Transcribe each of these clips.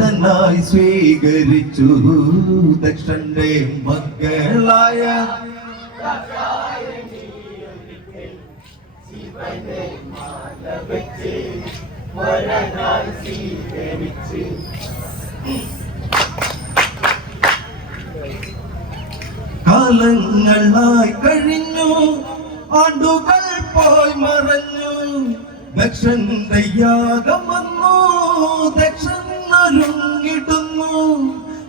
വരനായി സ്വീകരിച്ചു ദക്ഷന്റെ മക്കളായ കാലങ്ങളായി കഴിഞ്ഞു, ആണ്ടുകൾ പോയി മറഞ്ഞു, ദക്ഷന്റെ യാഗം വന്നു, ദക്ഷൻ ഒരുങ്ങിടുന്നു.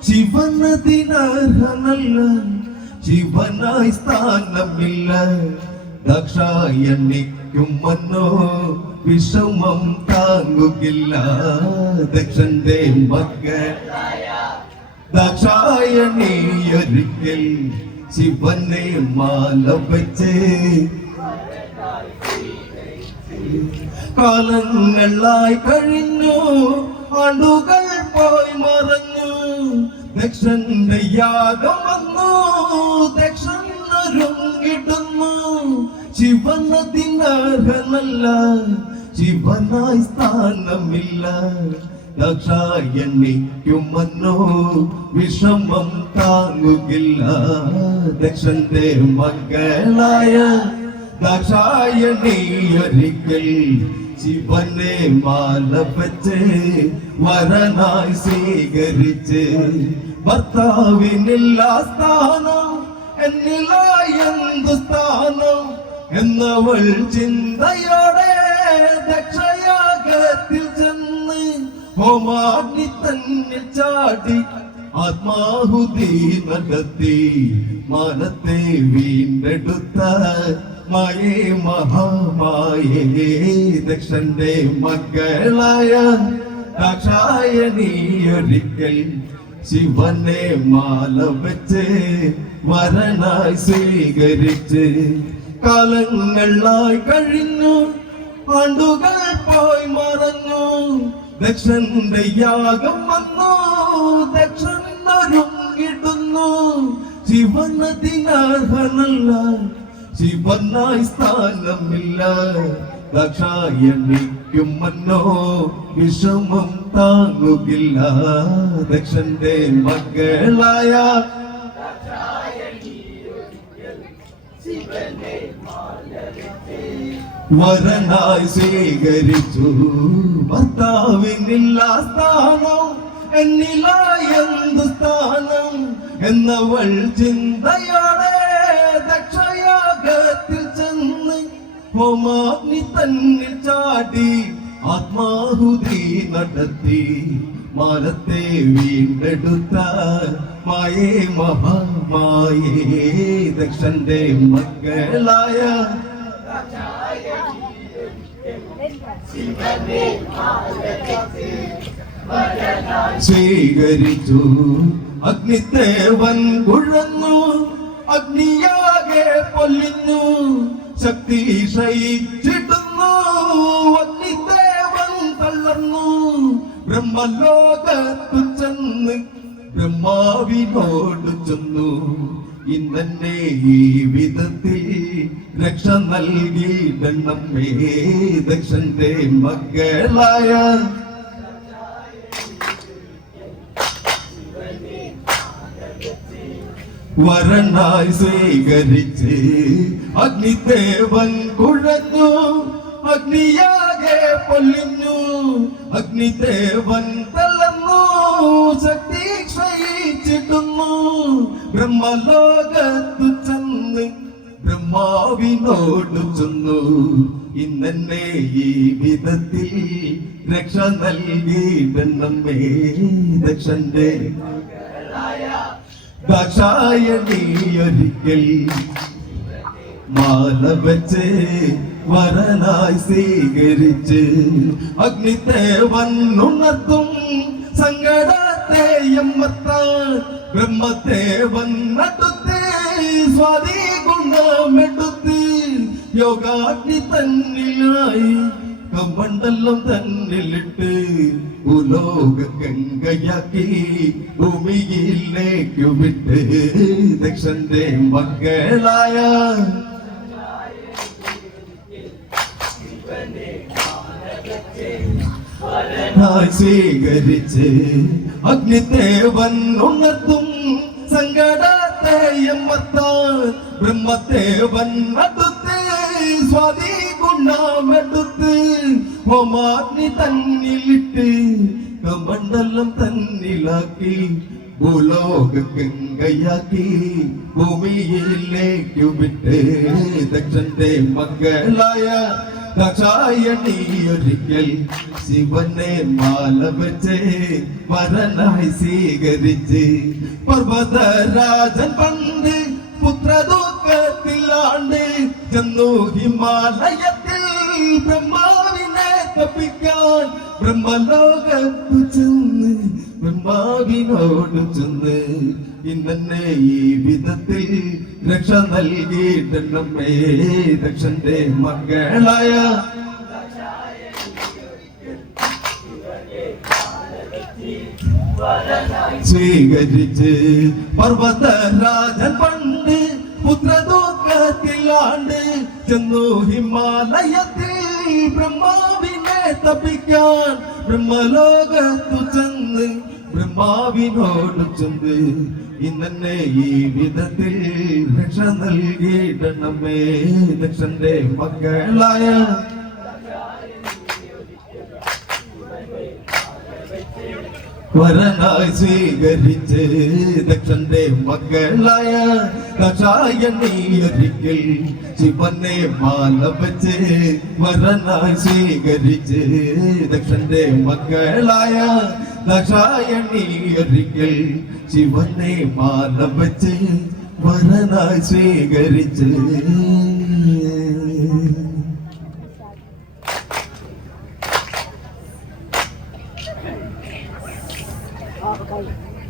ശിവനതിനർഹനല്ല, ശിവനായി സ്ഥാനമില്ല, ദക്ഷായണിക്കും മന്നോ വിഷമം താങ്ങുകില്ല. ദക്ഷന്റെ മക്കൾ ദക്ഷായണിയൊരിക്കൽ ശിവനെ മാല വെച്ച് കാലങ്ങളായി കഴിഞ്ഞു, ആണ്ടുകൾ പോയി മറഞ്ഞു, ദക്ഷന്റെ യാഗം വന്നു, ദക്ഷൻ ഒരുങ്ങിടുന്നു. ശിവനതിനർഹനല്ല, ശിവനായി സ്ഥാനമില്ല, ദക്ഷായണിക്കും മന്നോ വിഷമം താങ്ങുകില്ല. ദക്ഷന്റെ മക്കളായ ദക്ഷായണിയൊരിക്കൽ ശിവനെ മാല വെച്ച് വരനായി സ്വീകരിച്ച്. ഭർത്താവിനില്ല സ്ഥാനം, എന്നിലായി എന്തു സ്ഥാനം എന്നവൾ ചിന്തയോടെ ദക്ഷയാഗത്തിൽ ചെന്ന് ഹോമാഗ്നി തന്നിൽ ചാടി ആത്മാഹുതി നടത്തി. മാനത്തെ വീണ്ടെടുത്ത മായേ മഹാമായേ ദക്ഷന്റെ മക്കളായ ദക്ഷായണിയൊരിക്കൽ ശിവനെ മാല വെച്ച് വരനായി സ്വീകരിച്ച്. കാലങ്ങളായി കഴിഞ്ഞു, ആണ്ടുകൾ പോയി മറഞ്ഞു, ദക്ഷന്റെ യാഗം വന്നു, ദക്ഷൻ ഒരുങ്ങിടുന്നു. ശിവനതിനർഹനല്ല, ശിവനായി സ്ഥാനമില്ല, ദക്ഷായണിക്കും മന്നോ വിഷമം താങ്ങുകില്ല. ദക്ഷന്റെ മക്കളായ വരനായി സ്വീകരിച്ചു. ഭർത്താവിനില്ല സ്ഥാനം, എന്നിലായി എന്തു സ്ഥാനം എന്നവൾ ചിന്തയോടെ ദക്ഷയാഗത്തിൽ ചെന്ന് ഹോമാഗ്നി തന്നിൽ ചാടി ആത്മാഹുതി നടത്തി. മാനത്തെ വീണ്ടെടുത്ത മായേ മഹാമായേ ദക്ഷന്റെ മക്കളായ സ്വീകരിച്ചു. അഗ്നിദേവൻ കുഴഞ്ഞു, അഗ്നിയാകെ പൊല്ലിഞ്ഞു, ശക്തി ക്ഷയിച്ചിടുന്നു, അഗ്നിദേവൻ തളർന്നു. ബ്രഹ്മലോകത്തു ചെന്ന് ബ്രഹ്മാവിനോട് ചെന്നു, ഇന്നെ ഈ വിധത്തിൽ രക്ഷ നൽകിയിടണമേ ദക്ഷന്റെ മക്കളായ വരനായി സ്വീകരിച്ച്. അഗ്നിദേവൻ കുഴഞ്ഞു, അഗ്നിയാകെ പൊല്ലിഞ്ഞു, അഗ്നിദേവൻ തളർന്നു, ശക്തി ക്ഷയിച്ചിടുന്നു. ബ്രഹ്മലോകത്തു ചെന്ന് ബ്രഹ്മാവിനോട് ചെന്നു, ഇന്നെ ഈ വിധത്തിൽ രക്ഷ നൽകിയിടണമേ ദക്ഷന്റെ ദക്ഷായണിയൊരിക്കൽ മാല വെച്ച് വരനായി സ്വീകരിച്ച്. അഗ്നിദേവൻ ഉണർത്തും സങ്കടത്തെ എമ്മത്താൻ, ബ്രഹ്മദേവൻ നടുത്ത് സ്വാതി ഗുണമെടുത്ത്. യോഗാഗ്നി തന്നിലായി കമണ്ഡലം തന്നിലിട്ട് ഭൂലോക ഗംഗയാക്കി ഭൂമിയിലേക്ക് വിട്ട്. ദക്ഷന്റെ മക്കളായ സ്വീകരിച്ച് അഗ്നിദേവൻ ഉണർത്തും സങ്കടത്തെ എമ്മത്താൻ ബ്രഹ്മദേവൻ അടുത്ത് സ്വാതി ഗുണമെടുത്ത് ഹോമാഗ്നി തന്നിലിട്ട് കമണ്ഡലം തന്നിലാക്കി ഭൂലോക ഗംഗയാക്കി ഭൂമിയിലേക്കു വിട്ട് ദക്ഷന്റെ മകളായ ദക്ഷായണിയൊരിക്കൽ ശിവനെ മാല വെച്ച് വരനായി സ്വീകരിച്ച് പർവ്വതരാജൻ പണ്ട് പുത്രദുഃഖത്തിലാണ്ട് ചെന്നു ഹിമാലയത്തിൽ ബ്രഹ്മാവിനെ തപ്പിക്കാൻ ബ്രഹ്മലോകത്തു ചെന്ന് ബ്രഹ്മാവിനോട് ചെന്ന് ഇന്നെ ഈ വിധത്തിൽ രക്ഷ നൽകിയിട്ടമ്മേ ദക്ഷന്റെ മകളായ സ്വീകരിച്ച് പർവ്വതരാജൻ പണ്ട് പുത്രദുഃഖത്തിലാണ്ട് ചെന്നു ഹിമാലയത്തിൽ ബ്രഹ്മാവിനെ തപ്പിക്കാൻ ബ്രഹ്മലോകത്തു ചെന്ന് ബ്രഹ്മാവിനോട് ചെന്ന് ഇന്നെ ഈ വിധത്തിൽ രക്ഷ നൽകിയിടണമേ ദക്ഷന്റെ മകളായ വരനായി സ്വീകരിച്ച് ദക്ഷന്റെ മകളായ ദക്ഷായണിയൊരിക്കൽ ശിവനെ മാല വെച്ച് വരനായി സ്വീകരിച്ച് ദക്ഷന്റെ മകളായ ദക്ഷായണിയൊരിക്കൽ ശിവനെ മാല വെച്ച് വരനായി സ്വീകരിച്ച് Okay.